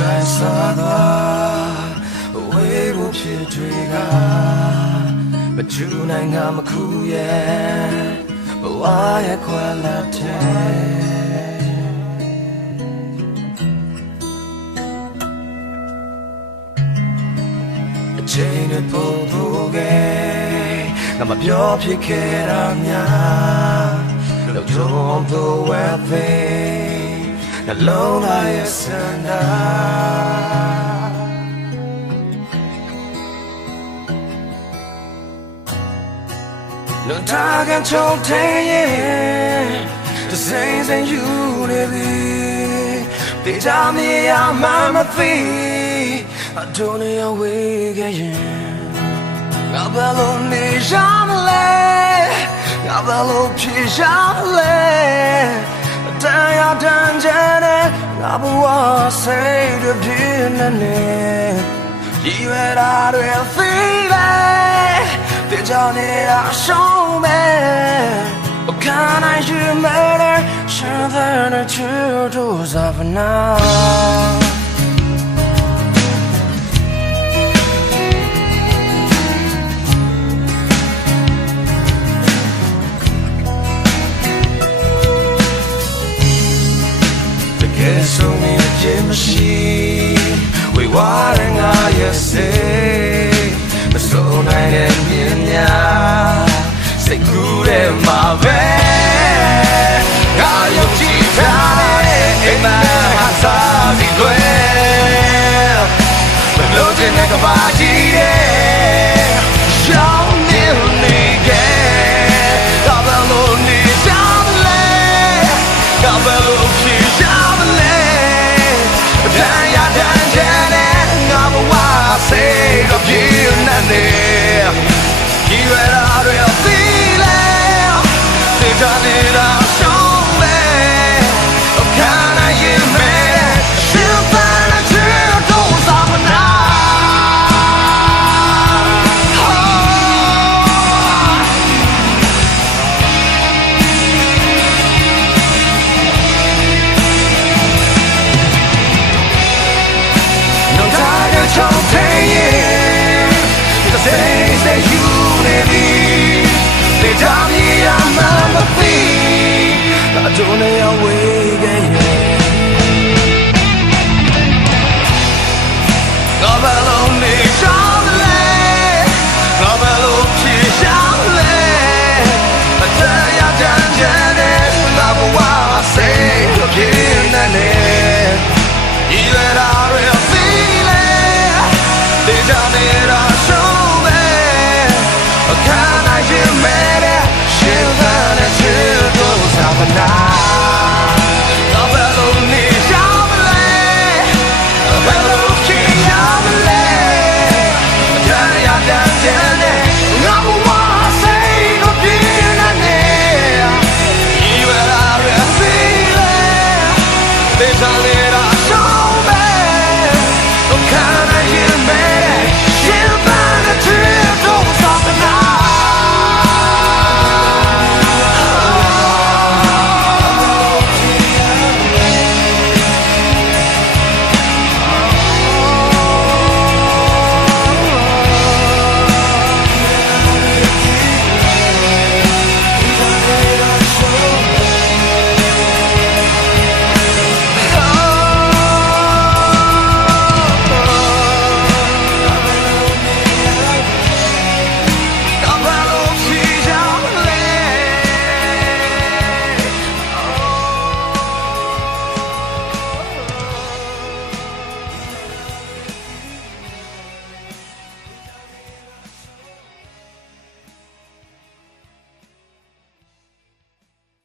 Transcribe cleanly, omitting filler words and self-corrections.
တိုင်းစားသွားဝေးဖို့ဖြစ်တွေကမကျူနိုင်ငါမခုရဲ့ဘဝရဲ့ခွာလာတဲ့အချိန်တွေပို့ဖို့ကငါမပြောဖြစ်ခဲ့တာများလောက်ကြုံဖို့ဝဲဖေးနှလုံးသားရဲ့စန္ဒာလွန်ထားကန်ချုံထဲရဲ့တစိမ့်စိမ့်ယူနေပြီတေချာမြေရမှမသိအဒုံနေဝေးခဲ့ရင်ငါဘယ်လိုနေရမလဲငါဘယ်လိုဖြစ်ရမလဲတရားတန်ကြတဲ့ငါဘဝစိတ်တွေပြင်းနေရည်ရွယ်တာတွေသိလဲတေချာနေရရှုံးမယ်不看那些美丽现在的去多少分呐送你的节目戏，为我人啊也是，不送来的面呀，谁哭的马尾，我有吉他的嘛哈萨的对，我搂着那个巴基的，想念你给，要不要你想的嘞，要不要去想。Say the beauty and there you are the real feeling they done it all so bad oh can I you made it still find a true dose of a night no time to Say you need me they tell me I'm not a thief I don't know your way